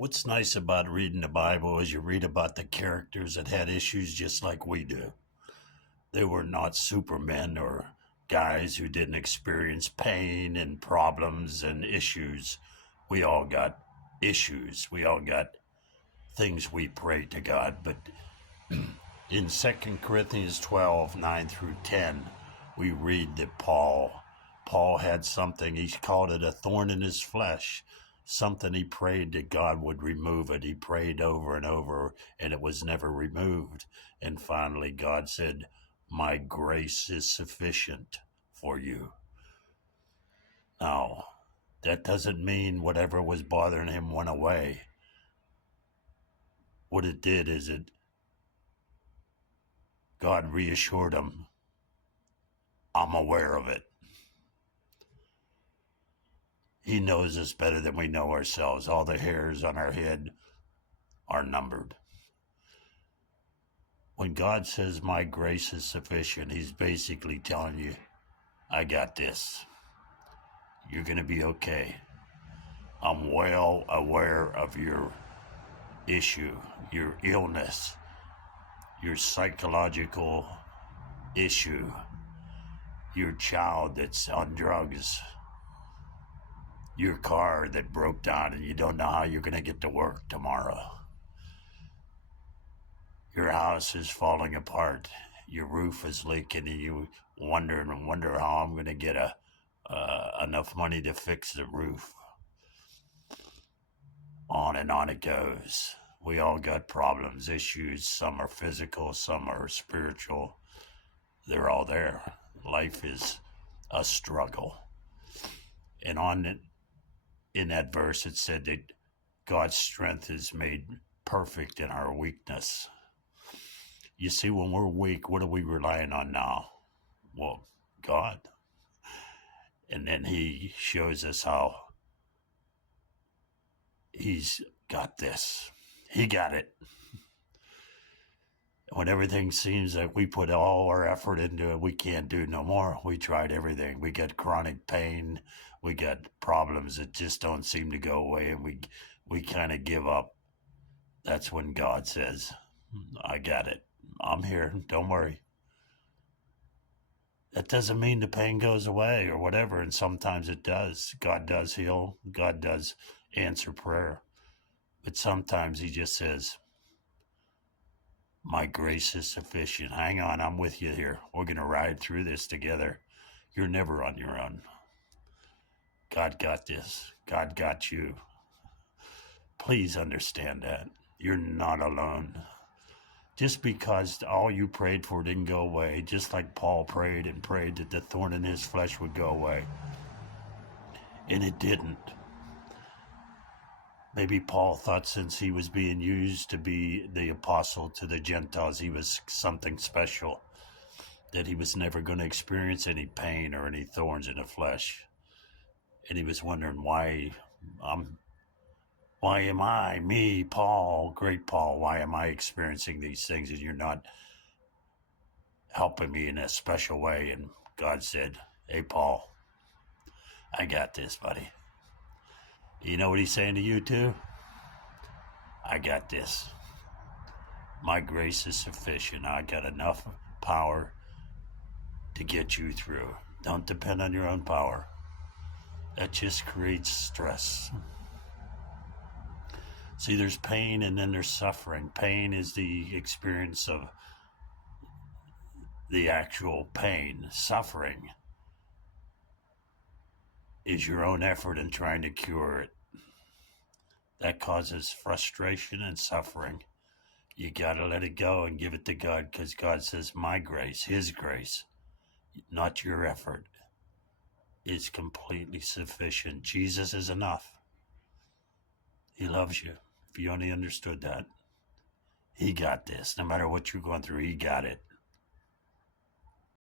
What's nice about reading the Bible is you read about the characters that had issues just like we do. They were not supermen or guys who didn't experience pain and problems and issues. We all got issues. We all got things we pray to God. But in 2 Corinthians 12, 9 through 10, we read that Paul had something, he called it a thorn in his flesh, something he prayed that God would remove it. He prayed over and over, and it was never removed. And finally, God said, "My grace is sufficient for you." Now, that doesn't mean whatever was bothering him went away. What it did is God reassured him, "I'm aware of it." He knows us better than we know ourselves. All the hairs on our head are numbered. When God says, "My grace is sufficient," he's basically telling you, "I got this. You're going to be okay. I'm well aware of your issue, your illness, your psychological issue, your child that's on drugs, your car that broke down and you don't know how you're going to get to work tomorrow. Your house is falling apart. Your roof is leaking and you wonder how I'm going to get enough money to fix the roof." On and on it goes. We all got problems, issues. Some are physical, some are spiritual. They're all there. Life is a struggle. And in that verse, it said that God's strength is made perfect in our weakness. You see, when we're weak, what are we relying on now? Well, God. And then he shows us how he's got this. He got it. When everything seems like we put all our effort into it, we can't do no more. We tried everything. We got chronic pain. We got problems that just don't seem to go away, and we kind of give up. That's when God says, "I got it. I'm here. Don't worry." That doesn't mean the pain goes away or whatever, and sometimes it does. God does heal. God does answer prayer. But sometimes he just says, "My grace is sufficient. Hang on, I'm with you here. We're going to ride through this together. You're never on your own. God got this. God got you." Please understand that. You're not alone. Just because all you prayed for didn't go away, just like Paul prayed and prayed that the thorn in his flesh would go away, and it didn't. Maybe Paul thought since he was being used to be the apostle to the Gentiles, he was something special, that he was never going to experience any pain or any thorns in the flesh. And he was wondering, why am I, me, Paul, great Paul, why am I experiencing these things and you're not helping me in a special way? And God said, "Hey, Paul, I got this, buddy." You know what he's saying to you too? I got this. My grace is sufficient. I got enough power to get you through. Don't depend on your own power. That just creates stress. See, there's pain and then there's suffering. Pain is the experience of the actual pain. Suffering is your own effort in trying to cure it. That causes frustration and suffering. You got to let it go and give it to God, because God says, "My grace, his grace, not your effort, is completely sufficient." Jesus is enough. He loves you. If you only understood that. He got this. No matter what you're going through, he got it.